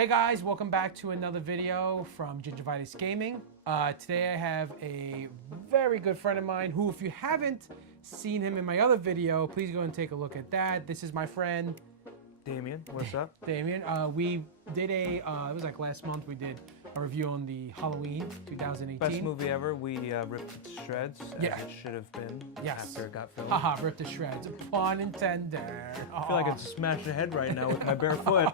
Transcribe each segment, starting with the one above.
Hey guys, welcome back to another video from Gingivitis Gaming. Today I have a very good friend of mine who, if you haven't seen him in my other video, please go and take a look at that. This is my friend Damien. What's up? Damien. We did it was like last month, we did a review on the Halloween 2018. Best movie ever. We ripped it to shreds, as it should have been after it got filmed. Haha, ripped to shreds. Pun intended. I feel like I'd smash the head right now with my bare foot.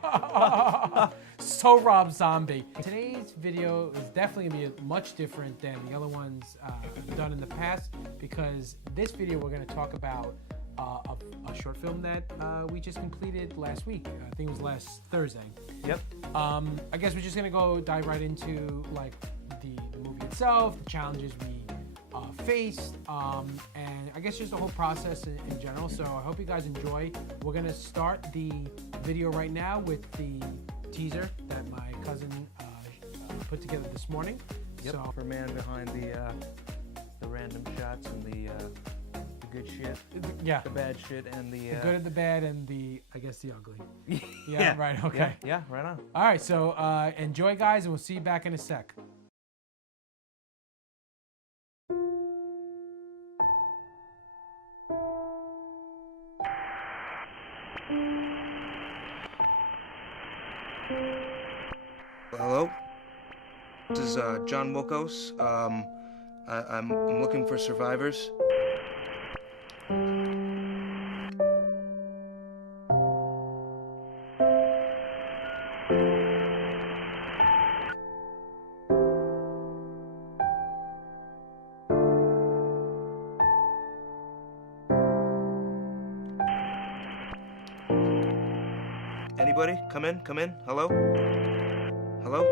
So Rob Zombie. Today's video is definitely going to be much different than the other ones done in the past, because this video we're going to talk about a short film that we just completed last week. I think it was last Thursday. Yep. I guess we're just gonna go dive right into like the movie itself, the challenges we faced, and I guess just the whole process in general. So I hope you guys enjoy. We're gonna start the video right now with the teaser that my cousin put together this morning. Yep. So for man behind the random shots and the good shit, the bad shit, and the good and the bad and the, I guess, the ugly. Yeah. Right. Okay. Yeah, right on. All right, so enjoy, guys, and we'll see you back in a sec. Hello, this is John Wilkos. I'm looking for survivors. Anybody? Come in, come in. Hello? Hello?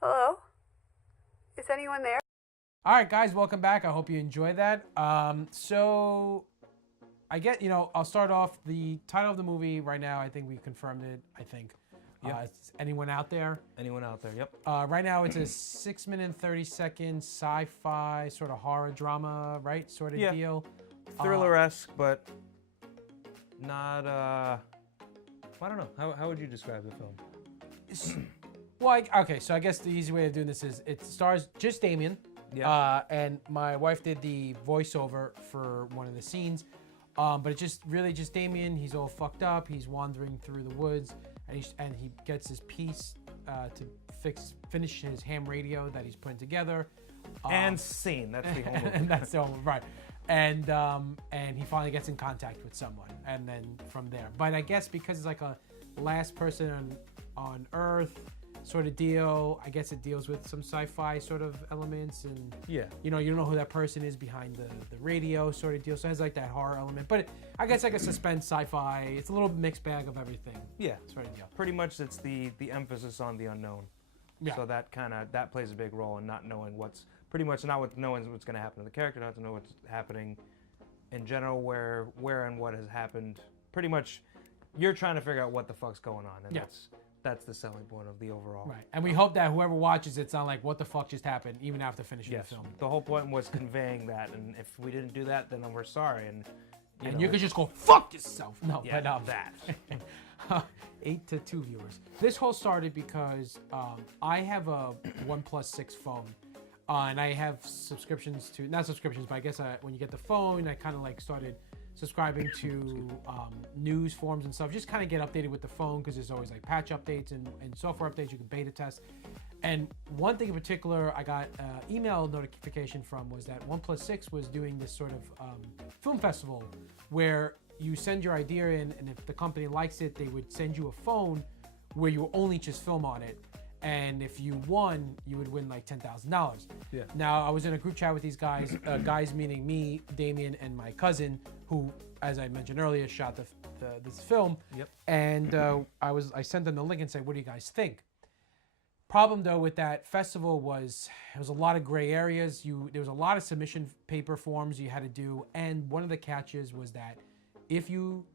Hello? Is anyone there? All right, guys, welcome back. I hope you enjoyed that. So I get, I'll start off the title of the movie right now. I think we confirmed it. I think. It's Anyone Out There? Anyone out there? Yep. Right now, it's a 6-minute and 30-second sci-fi sort of horror drama, right? Sort of deal. Thriller-esque, but not. I don't know. How would you describe the film? Well, okay, so I guess the easy way of doing this is it stars just Damien. Yeah. And my wife did the voiceover for one of the scenes. But it's just really just Damien. He's all fucked up. He's wandering through the woods, and he gets his piece to finish his ham radio that he's putting together. And scene. That's the whole movie. And that's the whole, right. And he finally gets in contact with someone, and then from there. But I guess because it's like a last person on Earth sort of deal, I guess it deals with some sci-fi sort of elements, and you don't know who that person is behind the radio sort of deal, so it has like that horror element, but I guess like a suspense sci-fi. It's a little mixed bag of everything. Sort of deal. Pretty much it's the emphasis on the unknown. So that plays a big role in not knowing what's knowing what's going to happen to the character, not to know what's happening in general, where and what has happened. Pretty much you're trying to figure out what the fuck's going on, and that's the selling point of the overall. Right, and we hope that whoever watches it's not like, what the fuck just happened, even after finishing the film. The whole point was conveying that, and if we didn't do that, then we're sorry. And you could just go, fuck yourself. No, but that. 8-2 viewers. This whole started because I have a OnePlus 6 phone, and I have subscriptions to, not subscriptions, but I guess when you get the phone, I kind of like started subscribing to news forums and stuff, just kind of get updated with the phone, because there's always like patch updates and software updates you can beta test. And one thing in particular I got email notification from was that OnePlus 6 was doing this sort of film festival where you send your idea in, and if the company likes it, they would send you a phone where you only just film on it. And if you won, you would win like $10,000. Yeah. Now, I was in a group chat with these guys, guys meaning me, Damien, and my cousin, who, as I mentioned earlier, shot this film. Yep. And I sent them the link and said, "What do you guys think?" Problem though with that festival was there was a lot of gray areas. There was a lot of submission paper forms you had to do, and one of the catches was that if you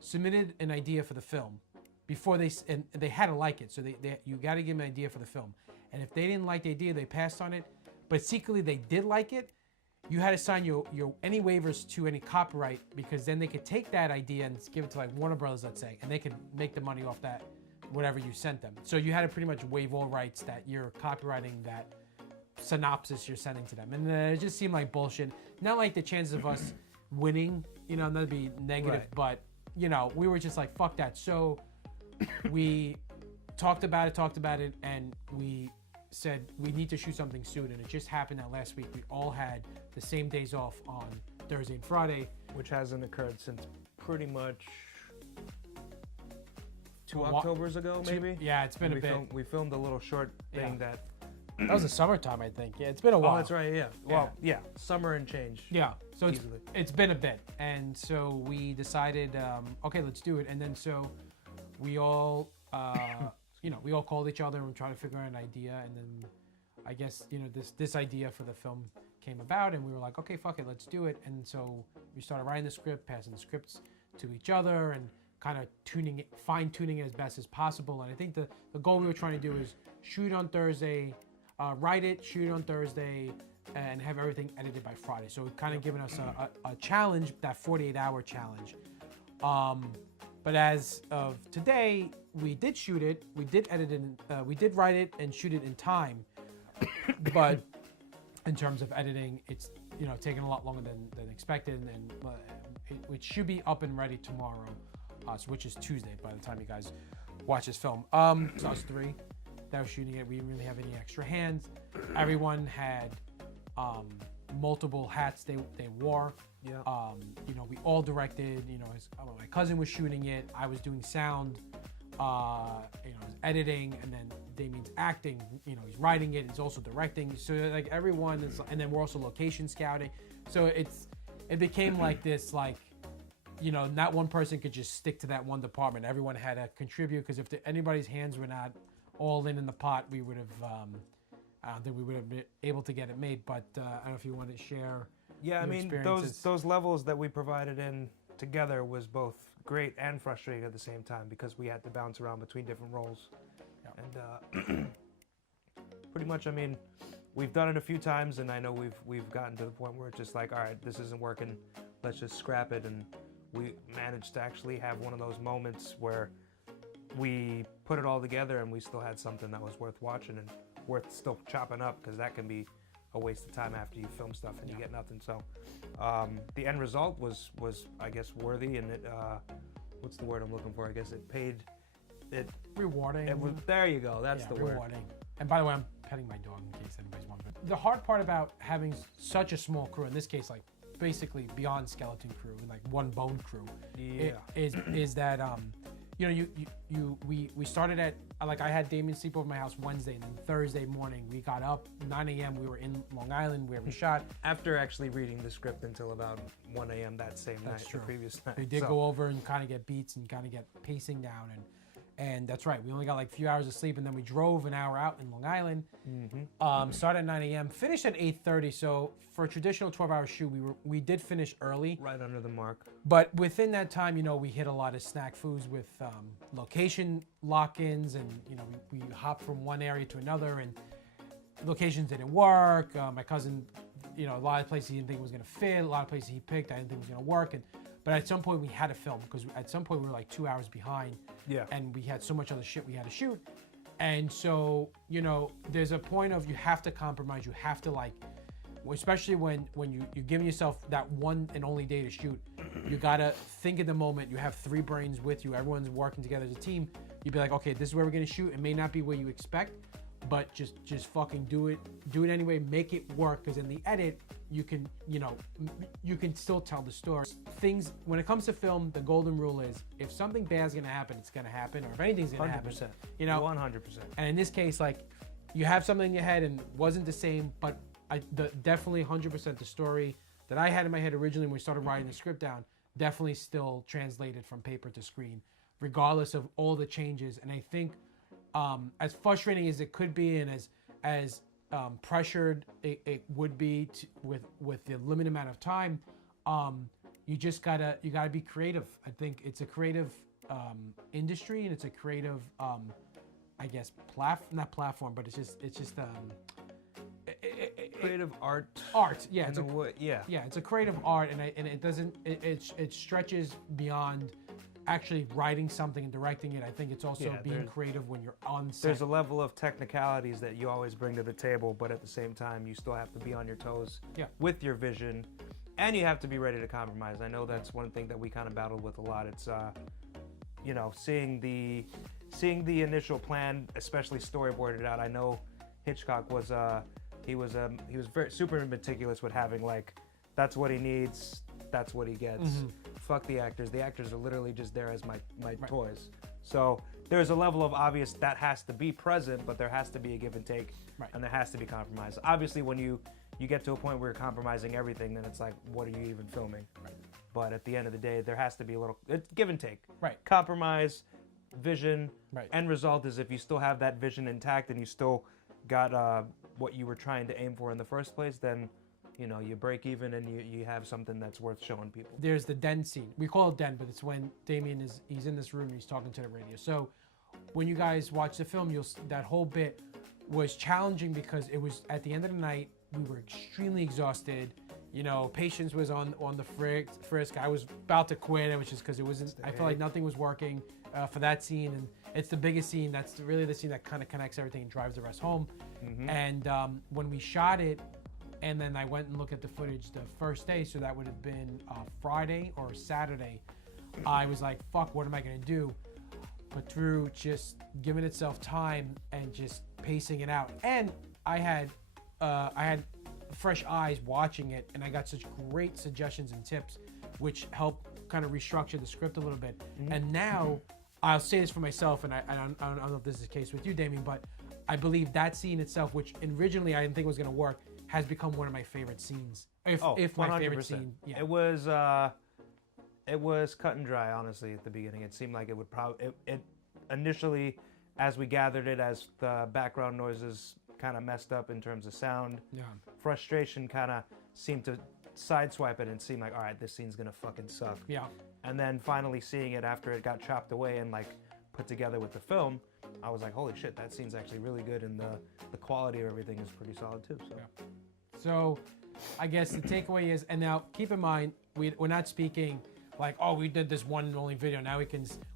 submitted an idea for the film, before and they had to like it. So you got to give them an idea for the film. And if they didn't like the idea, they passed on it. But secretly they did like it. You had to sign your any waivers to any copyright, because then they could take that idea and give it to like Warner Brothers, let's say, and they could make the money off that, whatever you sent them. So you had to pretty much waive all rights that you're copywriting that synopsis you're sending to them. And it just seemed like bullshit. Not like the chances of us winning, you know, that'd be negative, Right. but you know, we were just like, fuck that. So we talked about it, and we said we need to shoot something soon. And it just happened that last week we all had the same days off on Thursday and Friday. Which hasn't occurred since pretty much two Well, Octobers ago, maybe. Yeah, it's been a bit. We filmed a little short thing that. That was the summertime, I think. Yeah, it's been a while. Oh, that's right. Yeah. Well, yeah. Summer and change. Yeah, so Easily. it's been a bit, and so we decided, okay, let's do it. And then so we all, we all called each other and we tried to figure out an idea. And then I guess this idea for the film came about, and we were like, okay, fuck it, let's do it. And so we started writing the script, passing the scripts to each other, and kind of fine tuning it as best as possible. And I think the goal we were trying to do is shoot on Thursday. Write it, shoot it on Thursday, and have everything edited by Friday. So it's kind of given us a challenge, that 48-hour challenge. But as of today, we did shoot it, we did edit it, we did write it and shoot it in time. But in terms of editing, it's taken a lot longer than expected, and it should be up and ready tomorrow, which is Tuesday by the time you guys watch this film. So us three that was shooting it. We didn't really have any extra hands. Everyone had multiple hats they wore. Yeah. We all directed. My cousin was shooting it. I was doing sound. Editing, and then Damien's acting. He's writing it. He's also directing. So like everyone is, and then we're also location scouting. So it became like this, like, not one person could just stick to that one department. Everyone had to contribute, because if anybody's hands were not all in the pot, we would have, I don't think we would have been able to get it made. But I don't know if you want to share. Yeah, I your mean, experiences. those levels that we provided in together was both great and frustrating at the same time, because we had to bounce around between different roles. Yeah. And pretty much, I mean, we've done it a few times, and I know we've gotten to the point where it's just like, all right, this isn't working, let's just scrap it. And we managed to actually have one of those moments where we put it all together and we still had something that was worth watching and worth still chopping up, because that can be a waste of time after you film stuff and you get nothing. So the end result was I guess worthy, and it what's the word I'm looking for? I guess it paid it Rewarding. It was, there you go. That's the word. Rewarding. And by the way, I'm petting my dog in case anybody's wondering. The hard part about having such a small crew, in this case, like basically beyond skeleton crew, like one bone crew, is that we started at, like, I had Damien sleep over my house Wednesday, and then Thursday morning we got up 9 a.m. We were in Long Island where we shot. After actually reading the script until about 1 a.m. that same night, That's true. the previous night. We did go over and kind of get beats and kind of get pacing down, and that's right. We only got like a few hours of sleep, and then we drove an hour out in Long Island. Started at 9 a.m. Finished at 8:30. So for a traditional 12-hour shoot, we did finish early. Right under the mark. But within that time, we hit a lot of snack foods with location lock-ins, and we hopped from one area to another, and locations didn't work. My cousin, a lot of places he didn't think was gonna fit. A lot of places he picked, I didn't think was gonna work. But at some point we had to film, because at some point we were like 2 hours behind. Yeah. And we had so much other shit we had to shoot. And so, there's a point of you have to compromise. You have to, like, especially when you're giving yourself that one and only day to shoot, you gotta think in the moment. You have 3 brains with you. Everyone's working together as a team. You'd be like, okay, this is where we're gonna shoot. It may not be where you expect, but just fucking do it. Do it anyway. Make it work, because in the edit, you can still tell the story. Things, when it comes to film, the golden rule is, if something bad is gonna happen, it's gonna happen, or if anything's gonna 100%. happen, 100%. And in this case, like, you have something in your head and wasn't the same, but definitely 100% the story that I had in my head originally when we started writing the script down, definitely still translated from paper to screen, regardless of all the changes. And I think as frustrating as it could be, and as pressured it would be with the limited amount of time, you gotta be creative. I think it's a creative industry, and it's a creative, I guess, not platform, but it's just Creative art. art. Yeah, In a way, yeah. yeah, it's a creative art, and it doesn't it stretches beyond actually writing something and directing it. I think it's also Yeah, being creative when you're on set. There's a level of technicalities that you always bring to the table, but at the same time, you still have to be on your toes with your vision, and you have to be ready to compromise. I know that's one thing that we kind of battled with a lot. It's, you know, seeing the initial plan, especially storyboarded out. I know Hitchcock was he was very super meticulous with having like, that's what he needs, that's what he gets. Fuck the actors. The actors are literally just there as my toys. So there's a level of obvious that has to be present, but there has to be a give and take, and there has to be compromise. Obviously, when you get to a point where you're compromising everything, then it's like, what are you even filming? But at the end of the day, there has to be a little give and take. Compromise, vision, end result is if you still have that vision intact and you still got what you were trying to aim for in the first place, then you know, you break even and you have something that's worth showing people. There's the den scene. We call it den, but it's when Damien he's in this room and he's talking to the radio. So when you guys watch the film, that whole bit was challenging because it was at the end of the night. We were extremely exhausted. You know, patience was on the frisk. I was about to quit. It was just because it wasn't. I felt like nothing was working for that scene, and it's the biggest scene. That's really the scene that kind of connects everything and drives the rest home. And when we shot it, and then I went and looked at the footage the first day, so that would have been Friday or Saturday. I was like, "Fuck, what am I gonna do?" But through just giving itself time and just pacing it out, and I had fresh eyes watching it, and I got such great suggestions and tips, which helped kind of restructure the script a little bit. And now, I'll say this for myself, and I don't know if this is the case with you, Damien, but I believe that scene itself, which originally I didn't think was going to work, has become one of my favorite scenes. If my 100%. favorite scene. Yeah. It was cut and dry, honestly, at the beginning. It seemed like it would probably, it initially, as we gathered it, as the background noises kind of messed up in terms of sound, frustration kind of seemed to sideswipe it and seem like, all right, this scene's gonna fucking suck. And then finally seeing it after it got chopped away and like put together with the film, I was like, holy shit, that scene's actually really good, and the quality of everything is pretty solid too. So I guess the takeaway is, and now keep in mind, we're not speaking like, oh, we did this one and only video, now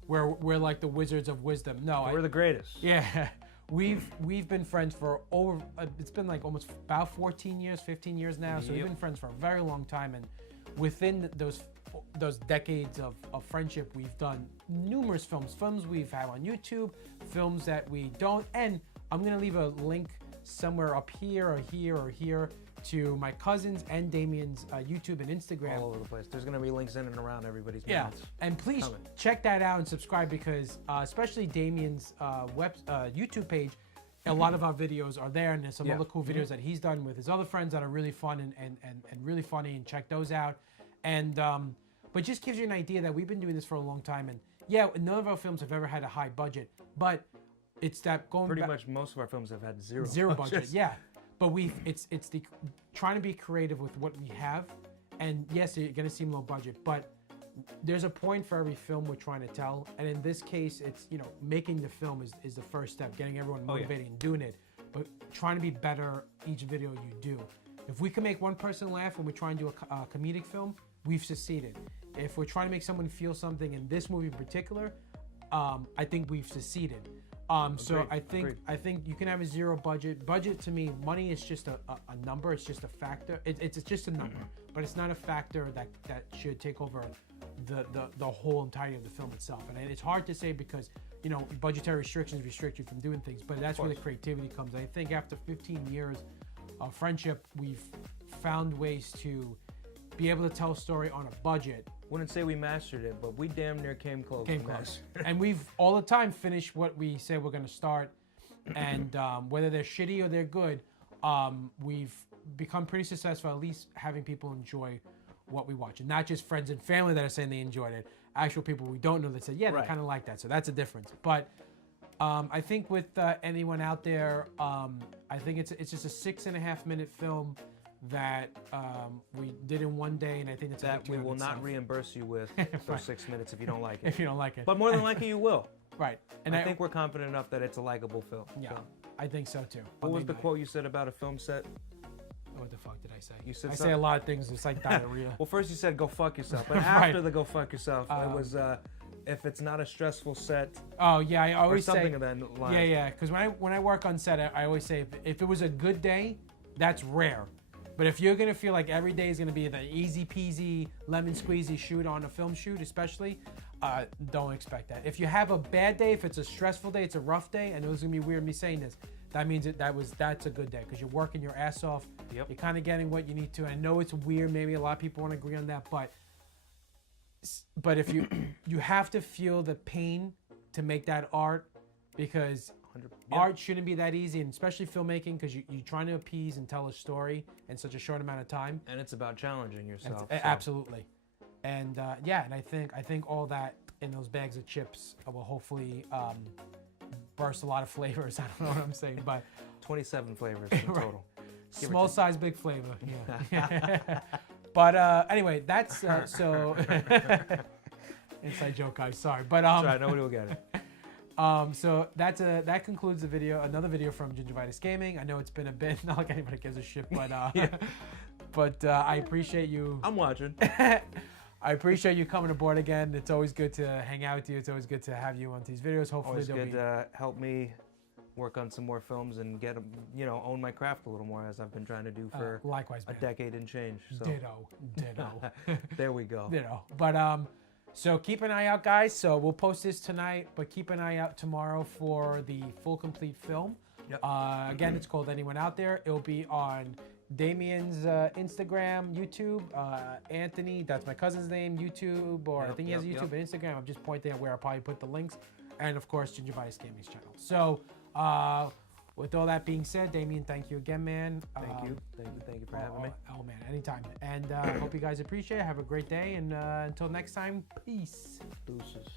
we're like the wizards of wisdom. No, we're the greatest. Yeah. We've been friends for over, it's been like almost about 14 years, 15 years now. So we've been friends for a very long time. And within those decades of friendship, we've done numerous films we've had on YouTube, films that we don't. And I'm going to leave a link somewhere up here or here or here to my cousins and Damien's YouTube and Instagram. All over the place. There's going to be links in and around everybody's mouths. And please check that out and subscribe, because especially Damien's YouTube page, a lot of our videos are there, and there's some other cool videos that he's done with his other friends that are really fun and really funny, and check those out. And but just gives you an idea that we've been doing this for a long time, and none of our films have ever had a high budget, but it's that going pretty much most of our films have had zero budget. But it's the trying to be creative with what we have, and yes, you're gonna seem low budget, but there's a point for every film we're trying to tell, and in this case, it's making the film is the first step, getting everyone motivated and doing it, but trying to be better each video you do. If we can make one person laugh when we try and do a comedic film, we've succeeded. If we're trying to make someone feel something in this movie in particular, I think we've succeeded. So I think you can have a zero budget. Budget to me, money is just a number. It's just a factor. It's just a number, but it's not a factor that should take over the whole entirety of the film itself. And it's hard to say because budgetary restrictions restrict you from doing things. But that's where the creativity comes. I think after 15 years of friendship, we've found ways to be able to tell a story on a budget. Wouldn't say we mastered it, but we damn near came close. And we've all the time finished what we say we're going to start. And whether they're shitty or they're good, we've become pretty successful, at least having people enjoy what we watch. And not just friends and family that are saying they enjoyed it. Actual people we don't know that said, yeah, they kind of like that. So that's a difference. But I think with anyone out there, I think it's just a 6.5-minute film. that we did in one day, and I think it's That we will not itself. reimburse you with for 6 minutes if you don't like it. If you don't like it. But more than likely you will. Right. And I think we're confident enough that it's a likable film. Yeah, So. I think so too. What was the quote you said about a film set? What the fuck did I say? You said I say something- a lot of things. It's like diarrhea. Well, first you said go fuck yourself, but Right. after the go fuck yourself, it was if it's not a stressful set Oh yeah, I or always something say. of that line. Yeah. Because when I work on set, I always say if it was a good day, that's rare. But if you're gonna feel like every day is gonna be the easy peasy lemon squeezy shoot on a film shoot, especially, don't expect that. If you have a bad day, if it's a stressful day, it's a rough day, and it was gonna be weird me saying this. That means that's a good day because you're working your ass off. Yep. You're kind of getting what you need to. I know it's weird. Maybe a lot of people won't agree on that, but if you have to feel the pain to make that art, because 100 art shouldn't be that easy, and especially filmmaking, because you're trying to appease and tell a story in such a short amount of time. And it's about challenging yourself. Absolutely. And and I think all that in those bags of chips will hopefully burst a lot of flavors. I don't know what I'm saying, but 27 flavors in Right. total. Give or small take. size, big flavor. Yeah. But anyway, that's so inside joke, guys. Sorry, but Sorry, nobody will get it. so that concludes the video. Another video from Gingivitis Gaming. I know it's been a bit, not like anybody gives a shit, but but I appreciate you. I'm watching. I appreciate you coming aboard again. It's always good to hang out with you. It's always good to have you on these videos. Hopefully Always they'll good be to help me work on some more films and get, own my craft a little more, as I've been trying to do for likewise, a man. decade and change. So Ditto. there we go. But so keep an eye out, guys. So we'll post this tonight, but keep an eye out tomorrow for the full complete film. Yep. Again, it's called Anyone Out There. It'll be on Damien's Instagram, YouTube. Anthony, that's my cousin's name, YouTube, or I think he has a YouTube and Instagram. I'm just pointing at where I'll probably put the links. And of course, Gingivitis Gaming's channel. So with all that being said, Damien, thank you again, man. Thank you for having me. Oh man, anytime. And hope you guys appreciate it. Have a great day, and until next time, peace. Deuces.